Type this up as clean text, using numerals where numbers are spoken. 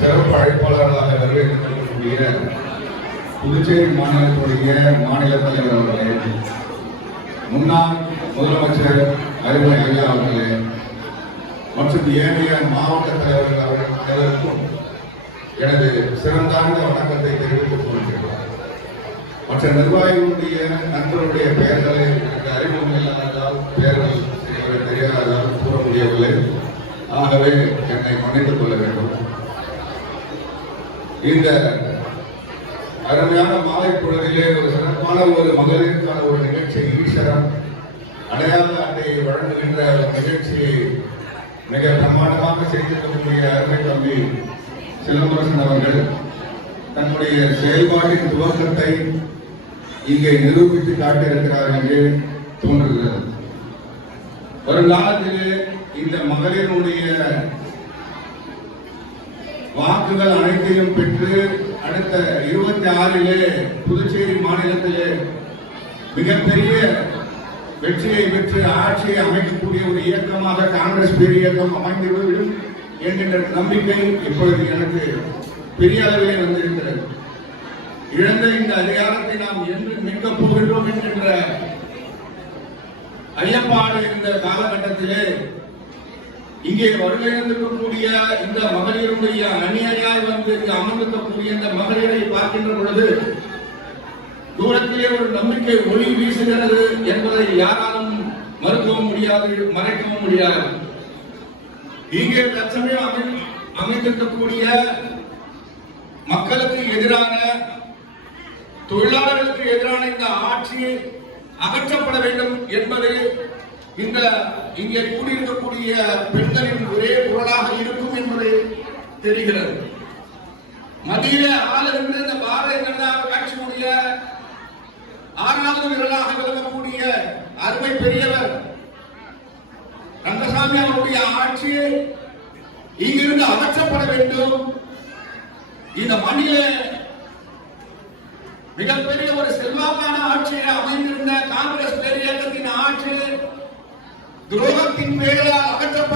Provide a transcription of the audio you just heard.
சிறப்பு அழைப்பாளர்களாக வரவேற்கக்கூடிய புதுச்சேரி மாநிலத்துடைய மாநில தலைவர் அவர்களே, முன்னாள் முதலமைச்சர் அறிவு ஐயா அவர்களே மற்றும் ஏனைய மாவட்ட தலைவர்கள் அவர்களுக்கும் எனது சிறந்தார்ந்த வணக்கத்தை தெரிவித்துக் கொள்கிறேன். மற்ற நிர்வாகிகளுடைய நண்பர்களுடைய பெயர்களை எனக்கு அறிமுகம் இல்லாததால் பெயர்கள் தெரியாததால் கூற முடியவில்லை. ஆகவே என்னை மன்னித்துக் கொள்ள வேண்டும். இந்த அருமையான மாலை பொழுதிலே ஒரு சிறப்பான ஒரு மகளிருக்கான ஒரு நிகழ்ச்சி, ஈஸ்வரம் அடையாள அட்டையை வழங்குகின்ற நிகழ்ச்சியை மிக பிரமாண்டமாக செய்திருக்கக்கூடிய அருமை தம்பி சிலம்பரசன் அவர்கள் தன்னுடைய செயல்பாட்டின் துவக்கத்தை இங்கே நிரூபித்து காட்டியிருக்கிறார் என்று தோன்றுகிறது. ஒரு காலத்திலே இந்த மகளிருடைய வாக்குகள் அனைத்தையும் பெற்று அடுத்த 26 புதுச்சேரி மாநிலத்திலே மிகப்பெரிய வெற்றியை பெற்று ஆட்சியை அமைக்கக்கூடிய ஒரு இயக்கமாக காங்கிரஸ் பேர் இயக்கம் அமைந்துவிடும் என்கின்ற நம்பிக்கை இப்பொழுது எனக்கு பெரிய அளவிலே வந்திருக்கிறது. இழந்த இந்த அதிகாரத்தை நாம் என்று மீட்கப் போகின்றோம் என்கின்ற ஐயப்பாடு இந்த காலகட்டத்திலே இங்கே வருகையிருந்திருக்கக்கூடிய இந்த மகளிருடைய அணியாய் வந்து அமர்ந்திருக்கக்கூடிய இந்த மகளிரை பார்க்கின்ற பொழுது தூரத்திலே ஒரு நம்பிக்கை ஒளி வீசுகிறது என்பதை யாராலும் மறுக்கவும் முடியாது, மறைக்கவும் முடியாது. இங்கே தற்சமயம் அமைந்திருக்கக்கூடிய மக்களுக்கு எதிரான, தொழிலாளர்களுக்கு எதிரான இந்த ஆட்சி அகற்றப்பட வேண்டும் என்பதை இந்த இங்கே கூடியிருக்கக்கூடிய பெண்களின் ஒரே குரலாக இருக்கும் என்பதை தெரிகிறது. மத்தியில ஆளுகின்ற இந்த பாரதிய ஜனதா கட்சியுடைய 6வது விரலாக விளங்கக்கூடிய அருமை பெரியவர் ரங்கசாமி அவருடைய ஆட்சி இங்கிருந்து அகற்றப்பட வேண்டும். இந்த மண்ணில மிகப்பெரிய ஒரு செல்வாக்கான ஆட்சியை அமைந்திருந்த காங்கிரஸ் பேரியக்கத்தின் ஆட்சி துரோகத்தின் பேரால் அகற்றப்பட்ட